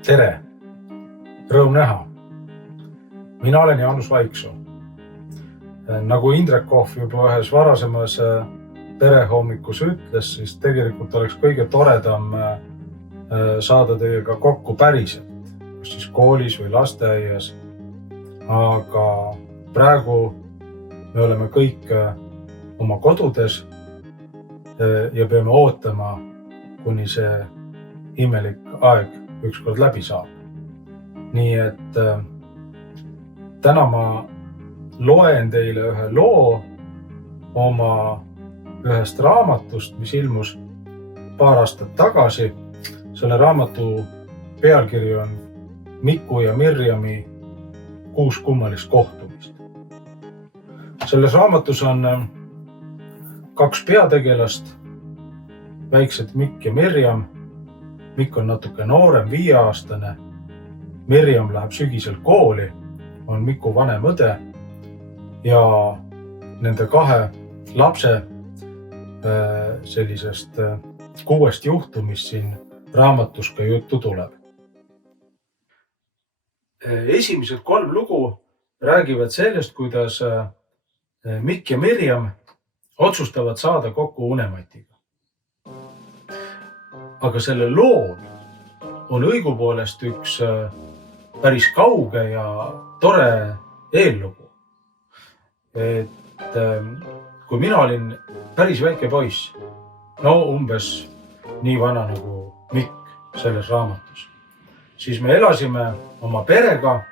Tere! Rõõm näha. Mina olen Jaanus Vaiksoo. Nagu Indrek Kohv juba ühes varasemas perehommikus ütles, siis tegelikult oleks kõige toredam saada teiega kokku päriselt, kas siis koolis või lasteaias. Aga praegu me oleme kõik oma kodudes ja peame ootama, kuni see imelik aeg ükskord läbi saab. Nii et täna ma loen teile ühe loo oma ühest raamatust, mis ilmus paar aastat tagasi. Selle raamatu pealkiri on Miku ja Mirjami 6 kummalist kohtumist. Selles raamatus on 2 peategelast, väiksed Mikk ja Mirjam. Mikk on natuke noorem, 5-aastane. Mirjam läheb sügisel kooli, on Miku vanem õde ja nende 2 lapse sellisest 6 juhtumist siin raamatus ka juttu tuleb. Esimesed 3 lugu räägivad sellest, kuidas Mikk ja Mirjam otsustavad saada kokku unematiga. Aga selle lool on õigupoolest üks päris kauge ja tore eellugu. Et kui mina olin päris väike poiss, no umbes nii vana nagu Mikk selles raamatus, siis me elasime oma perega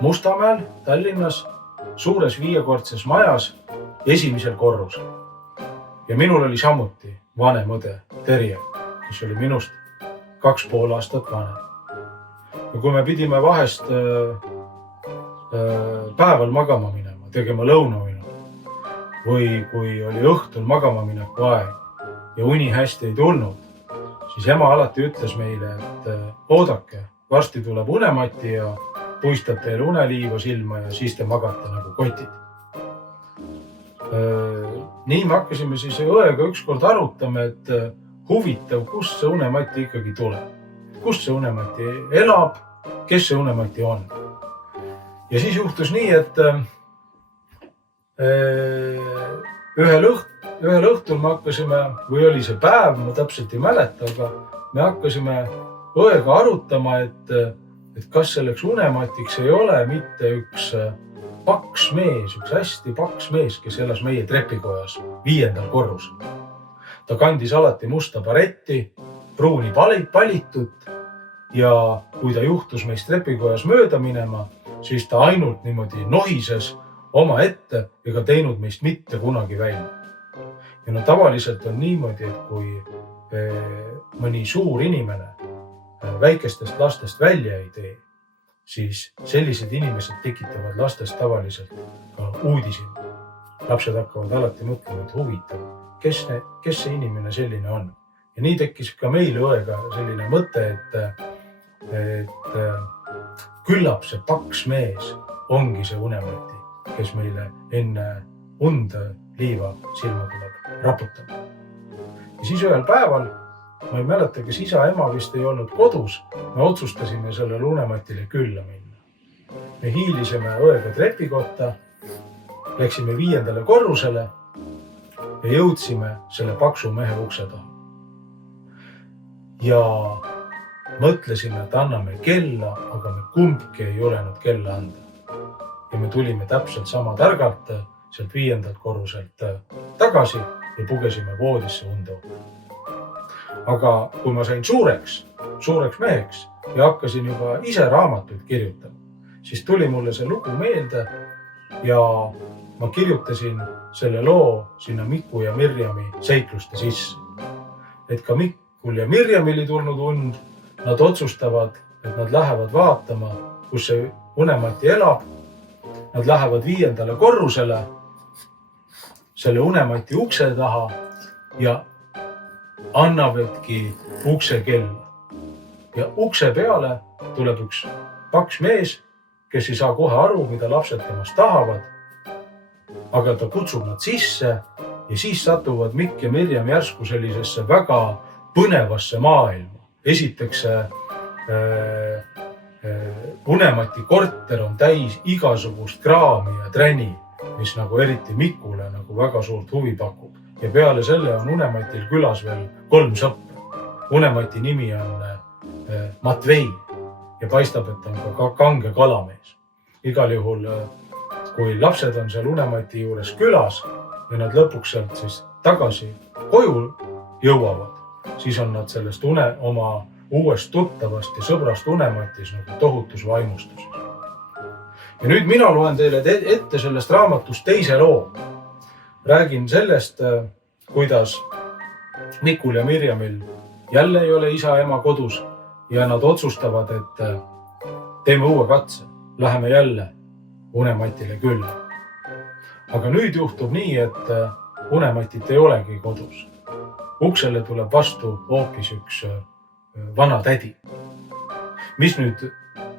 Mustamäel, Tallinnas, suures 5-kordses majas esimesel korrusel. Ja minul oli samuti vanem õde Terje, kes oli minust 2,5 aastat vanem. Ja kui me pidime vahest päeval magama minema, tegema lõunavina, või kui oli õhtul magama mineku aeg ja uni hästi ei tulnud, siis ema alati ütles meile, et oodake, varsti tuleb unemati ja puistab teile uneliiva silma ja siis te magate nagu kotid. Nii me hakkasime siis õega ükskord arutama, et huvitav, kust see unemati ikkagi tuleb. Kust see unemati elab, kes see unemati on. Ja siis juhtus nii, et ühel õhtul me hakkasime, või oli see päev, ma täpselt ei mäleta, aga me hakkasime õega arutama, et kas selleks unematiks ei ole mitte üks paks mees, üks hästi paks mees, kes elas meie trepikojas 5. korrusel. Ta kandis alati musta baretti, pruuni palitut ja kui ta juhtus meist trepikojas mööda minema, siis ta ainult niimoodi nohises oma ette ega teinud meist mitte kunagi välja. Ja no tavaliselt on niimoodi, et kui mõni suur inimene väikestest lastest välja ei tee, siis sellised inimesed tekitavad lastest tavaliselt ka uudiseid. Lapsed hakkavad alati mõtlema, et huvitav, kes see inimene selline on. Ja nii tekkis ka meil õega selline mõte, et küllap see paks mees ongi see unemati, kes meile enne und liiva silma tuleb raputama. Ja siis ühel päeval, ma ei mäleta, kas isa ema vist ei olnud kodus, me otsustasime sellele unematile külla minna. Me hiilisime õega trepikotta, läksime 5. korrusele ja jõudsime selle paksu mehe ukse taha. Ja mõtlesime, et anname kella, aga me kumbki ei olenud kella anda. Ja me tulime täpselt sama targalt sealt 5. korruselt tagasi ja pugesime voodisse undu. Aga kui ma sain suureks meheks ja hakkasin juba ise raamatuid kirjutama, siis tuli mulle see lugu meelde ja ma kirjutasin selle loo sinna Miku ja Mirjami seikluste sisse. Et ka Mikul ja Mirjamil ei tulnud und, nad otsustavad, et nad lähevad vaatama, kus see unemati elab. Nad lähevad 5. korrusele, selle unemati ukse taha ja annavadki ukse kella. Ja ukse peale tuleb üks paks mees, kes ei saa kohe aru, mida lapsed temast tahavad. Aga ta kutsub nad sisse ja siis satuvad Mikk ja Mirjam järsku sellisesse väga põnevasse maailma. Esiteks Unemati korter on täis igasugust kraami ja träni, mis nagu eriti Mikule nagu väga suurt huvi pakub. Ja peale selle on Unematil külas veel 3 sõpra. Unemati nimi on Matvei ja paistab, et on ka kange kalamees. Igal juhul, kui lapsed on seal Unemati juures külas ja nad lõpuks sealt siis tagasi koju jõuavad, siis on nad sellest oma uuest tuttavast ja sõbrast Unematis nagu tohutus vaimustuses. Ja nüüd mina loen teile ette sellest raamatust teise loo. Räägin sellest, kuidas Mikul ja Mirjamil jälle ei ole isa ema kodus ja nad otsustavad, et teeme uue katse. Läheme jälle Unematile külla. Aga nüüd juhtub nii, et Unematit ei olegi kodus. Uksele tuleb vastu hoopis üks vana tädi. Mis nüüd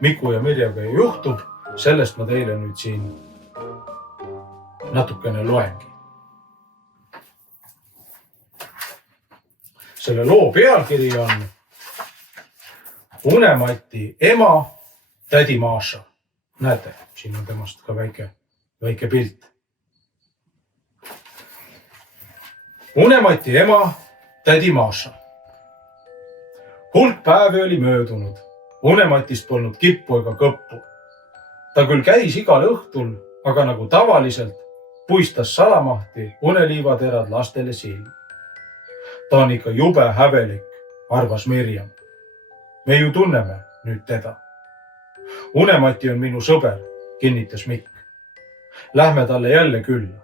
Miku ja Mirjaga juhtub, sellest ma teile nüüd siin natukene loengi. Selle loo pealkiri on Unemati ema, tädi Maša. Näete, siin on temast ka väike pilt. Unemati ema, tädi Maša. Hulk päevi oli möödunud. Unematist polnud kippu ega kõppu. Ta küll käis igal õhtul, aga nagu tavaliselt puistas salamahti uneliivaterad lastele silm. Ta on ikka jube häbelik, arvas Mirjam. Me ju tunneme nüüd teda. Unemati on minu sõber, kinnitas Mikk. Lähme talle jälle külla.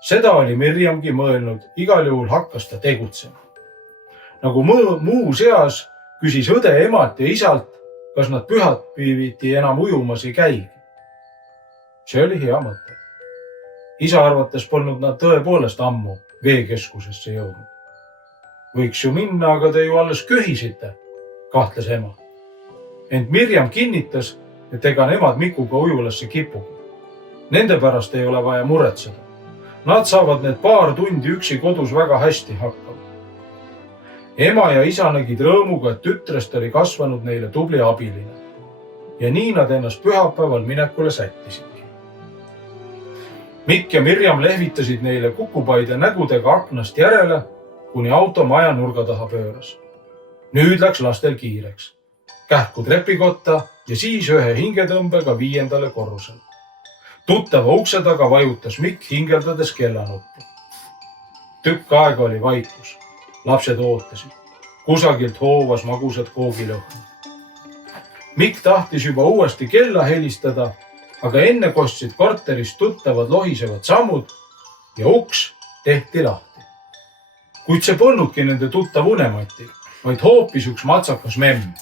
Seda oli Mirjamgi mõelnud, igal juhul hakkas ta tegutsema. Nagu muu seas küsis õde emalt ja isalt, kas nad pühapäeviti enam ujumas ei käigi. See oli hea mõte. Isa arvates polnud nad tõepoolest ammu veekeskusesse jõudnud. Võiks ju minna, aga te ju alles köhisite, kahtles ema. Ent Mirjam kinnitas, et ega nemad Mikuga ujulasse kipugi. Nende pärast ei ole vaja muretseda. Nad saavad need paar tundi üksi kodus väga hästi hakkama. Ema ja isa nägid rõõmuga, et tütrest oli kasvanud neile tubli abiline. Ja nii nad ennast pühapäeval minekule sättisidki. Mikk ja Mirjam lehvitasid neile kukupaide nägudega aknast järele, kuni auto maja nurga taha pööras. Nüüd läks lastel kiireks. Kähku trepikotta ja siis ühe hingetõmbega 5. korrusel. Tuttava ukse taga vajutas Mikk hingeldades kellanuppu. Tükk aega oli vaikus. Lapsed ootasid. Kusagilt hoovas magusad koogilõhn. Mikk tahtis juba uuesti kella helistada, aga enne kostsid korterist tuttavad lohisevad sammud ja uks tehti lahti. Kuid see polnudki nende tuttav Unemati, vaid hoopis üks matsakas memm.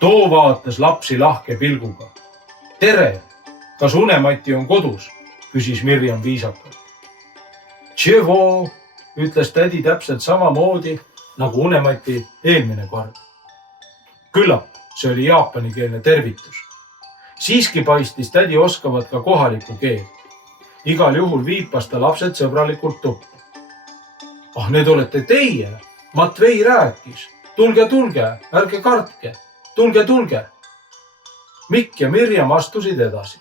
Too vaatas lapsi lahke pilguga. Tere, kas Unemati on kodus? Küsis Mirjam viisakalt. Tševo, ütles tädi täpselt samamoodi nagu Unemati eelmine kord. Küllap, see oli jaapanikeelne tervitus. Siiski paistis tädi oskavat ka kohalikku keelt. Igal juhul viipas ta lapsed sõbralikult tuppa. Ah, need olete teie. Matvei rääkis. Tulge, ärge kartke. Tulge. Mikk ja Mirjam astusid edasi.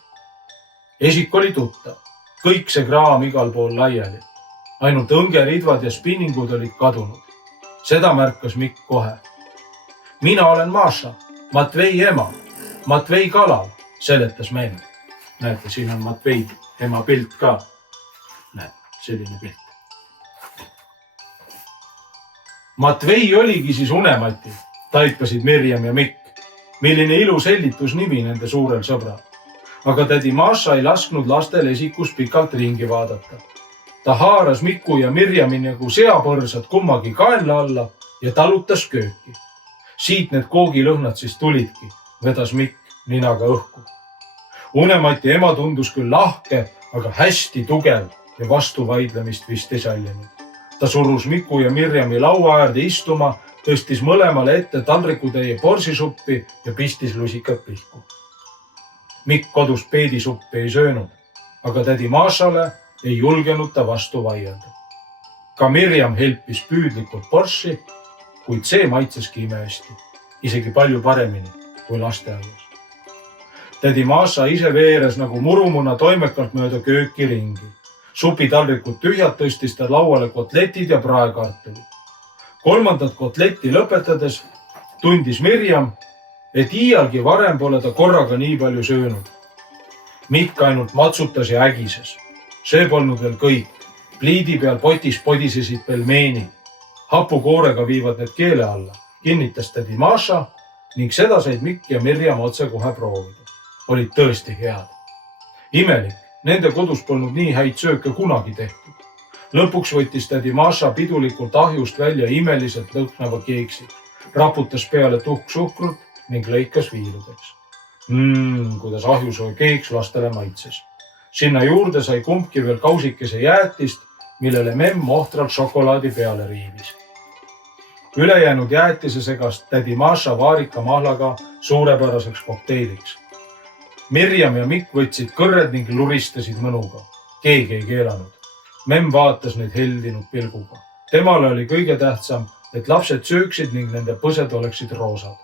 Esik oli tuttav. Kõik see kraam igal pool laiali. Ainult õngeridvad ja spinningud olid kadunud. Seda märkas Mikk kohe. Mina olen Maša, Matvei ema, Matvei kalal, seletas memm. Näete, siin on Matvei ema pilt ka. Näete, selline pilt. Matvei oligi siis Unemati, taipasid Mirjam ja Mikk. Milline ilus hellitus nimi nende suurel sõbral. Aga tädi Maša ei lasknud lastel esikus pikalt ringi vaadata. Ta haaras Miku ja Mirjami nagu seapõrsad kummagi kaenla alla ja talutas kööki. Siit need koogilõhnad siis tulidki, vedas Mikk ninaga õhku. Unemati ema tundus küll lahke, aga hästi tugev ja vastuvaidlemist vist ei sallinud. Ta surus Miku ja Mirjami laua äärde istuma, tõstis mõlemale ette taldrikutäie borsisuppi ja pistis lusikad pihku. Mikk kodus peedisuppi ei söönud, aga tädi Mašale ei julgenud ta vastu vaielda. Ka Mirjam helpis püüdlikult borši, kuid see maitseski imehästi. isegi palju paremini kui lasteaias. Tädi Maša ise veeres nagu murumuna toimekalt mööda kööki ringi. Supitaldrikud tühjad tõstis ta lauale kotletid ja praekartulid. 3. kotletti lõpetades tundis Mirjam, et iialgi varem pole ta korraga nii palju söönud. Mikk ainult matsutas ja ägises. See polnud veel kõik. Pliidi peal potis podisesid pelmeenid. Hapukoorega viivad need keele alla, kinnitas tädi Maša ning seda said Mikk ja Mirjam otse kohe proovida. Olid tõesti head. Imelik, nende kodus polnud nii häid sööke kunagi tehtud. Lõpuks võttis tädi Maša pidulikult ahjust välja imeliselt lõhnava keeksi, raputas peale tuhk suhkrut ning lõikas viiludeks. Kuidas ahjusoe keeks lastele maitses. Sinna juurde sai kumbki veel kausikese jäätist, millele memm ohtralt šokolaadi peale riivis. Ülejäänud jäätise segas tädi Maša vaarika mahlaga suurepäraseks kokteiliks. Mirjam ja Mikk võtsid kõrred ning luristasid mõnuga. Keegi ei keelanud. Memm vaatas neid heldinud pilguga. Temale oli kõige tähtsam, et lapsed sööksid ning nende põsed oleksid roosad.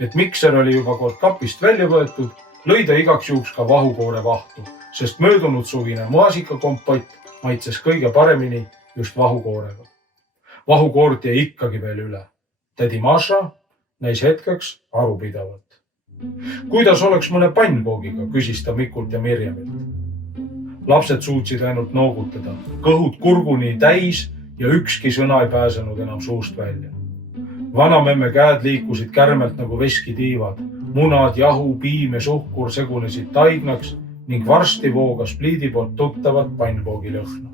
Et mikser oli juba kord kapist välja võetud, lõi ta igaks juhuks ka vahukoore vahtu, sest möödunud suvine maasikakompott maitses kõige paremini just vahukoorega. Vahukoort jäi ikkagi veel üle. Tädi Maša näis hetkeks arupidavat. Kuidas oleks mõne pannkoogiga, küsis ta Mikult ja Mirjamilt. Lapsed suutsid ainult noogutada, kõhud kurguni täis ja ükski sõna ei pääsenud enam suust välja. Vanamemme käed liikusid kärmelt nagu veskitiivad. Munad, jahu, piim ja suhkur segunesid taignaks ning varsti voogas pliidi poolt tuttavat pannkoogi lõhna.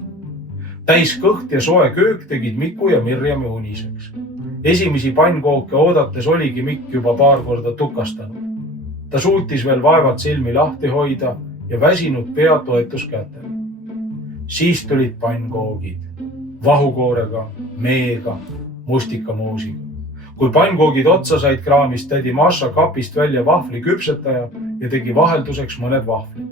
Täis kõht ja soe köök tegid Miku ja Mirjami uniseks. Esimesi pannkooke oodates oligi Mikk juba paar korda tukastanud. Ta suutis veel vaevalt silmi lahti hoida ja väsinud pea toetus kätele. Siis tulid pannkoogid. Vahukoorega, meega, mustikamoosiga. Kui pannkoogid otsa said, kraamis tädi Maša kapist välja vahvli küpsetaja ja tegi vahelduseks mõned vahvlid.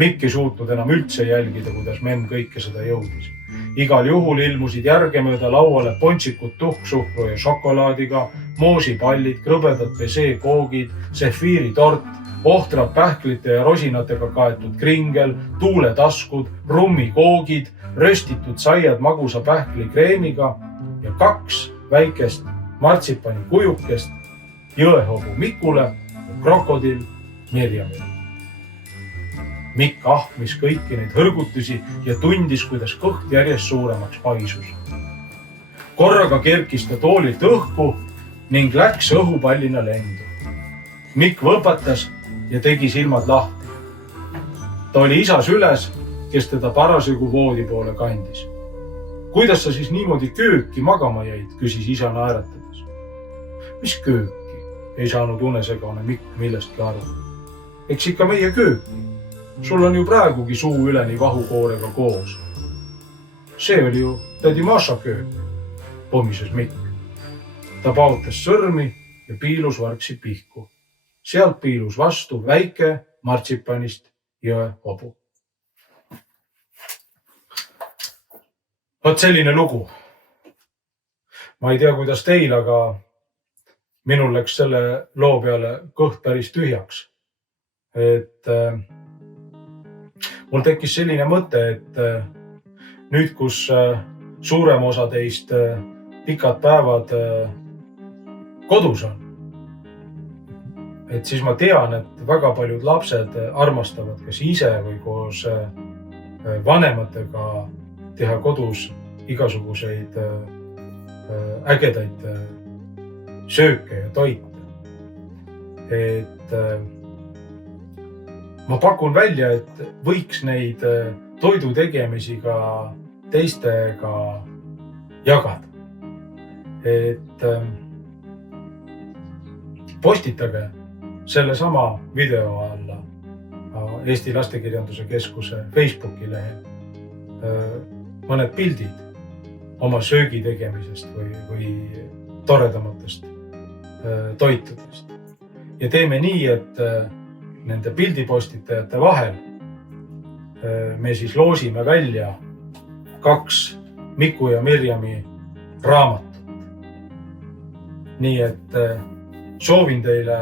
Mikk ei suutnud enam üldse jälgida, kuidas memm kõike seda jõudis. Igal juhul ilmusid järgemööda lauale pontsikud tuhksuhkru ja šokolaadiga, moosipallid, krõbedad peseekoogid, sefiiritort, ohtrad pähklite ja rosinatega kaetud kringel, tuuletaskud, rummikoogid, röstitud saiad magusa pähkli kreemiga ja 2 väikest martsipani kujukest, jõehobu Mikule ja krokodill Mirjamile. Mikk ahmis kõiki neid hõrgutusi ja tundis, kuidas kõht järjest suuremaks paisus. Korraga kerkis ta toolilt õhku ning läks õhupallina lendu. Mikk võpatas ja tegi silmad lahti. Ta oli isas üles, kes teda parasjagu voodi poole kandis. Kuidas sa siis niimoodi kööki magama jäid, küsis isa naeratades. Mis kööki? Ei saanud unesegane Mikk millestki aru. Eks ikka meie kööki. Sul on ju praegugi suu üleni vahukoorega koos. See oli ju tädi Maša köök, pomises Mikk. Ta pautas sõrmi ja piilus vargsi pihku. Sealt piilus vastu väike martsipanist jõehobu. Vot selline lugu. Ma ei tea, kuidas teil, aga minul läks selle loo peale kõht päris tühjaks. Mul tekkis selline mõte, et nüüd, kus suurem osa teist pikad päevad kodus on, et siis ma tean, et väga paljud lapsed armastavad kas ise või koos vanematega teha kodus igasuguseid ägedaid sööke ja toite. Ma pakun välja, et võiks neid toidu tegemisi ka teistega jagada. Postitage selle sama video alla Eesti Lastekirjanduse Keskuse Facebooki lehel mõned pildid oma söögi tegemisest või toredamatest toitudest. Ja teeme nii, et nende pildipostitajate vahel me siis loosime välja 2 Miku ja Mirjami raamatut. nii et soovin teile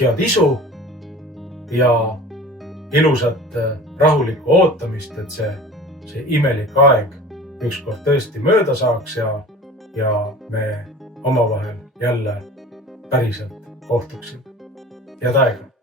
head isu ja ilusat rahulikku ootamist, et see imelik aeg ükskord tõesti mööda saaks ja me omavahel jälle päriselt kohtuksime. Head aega!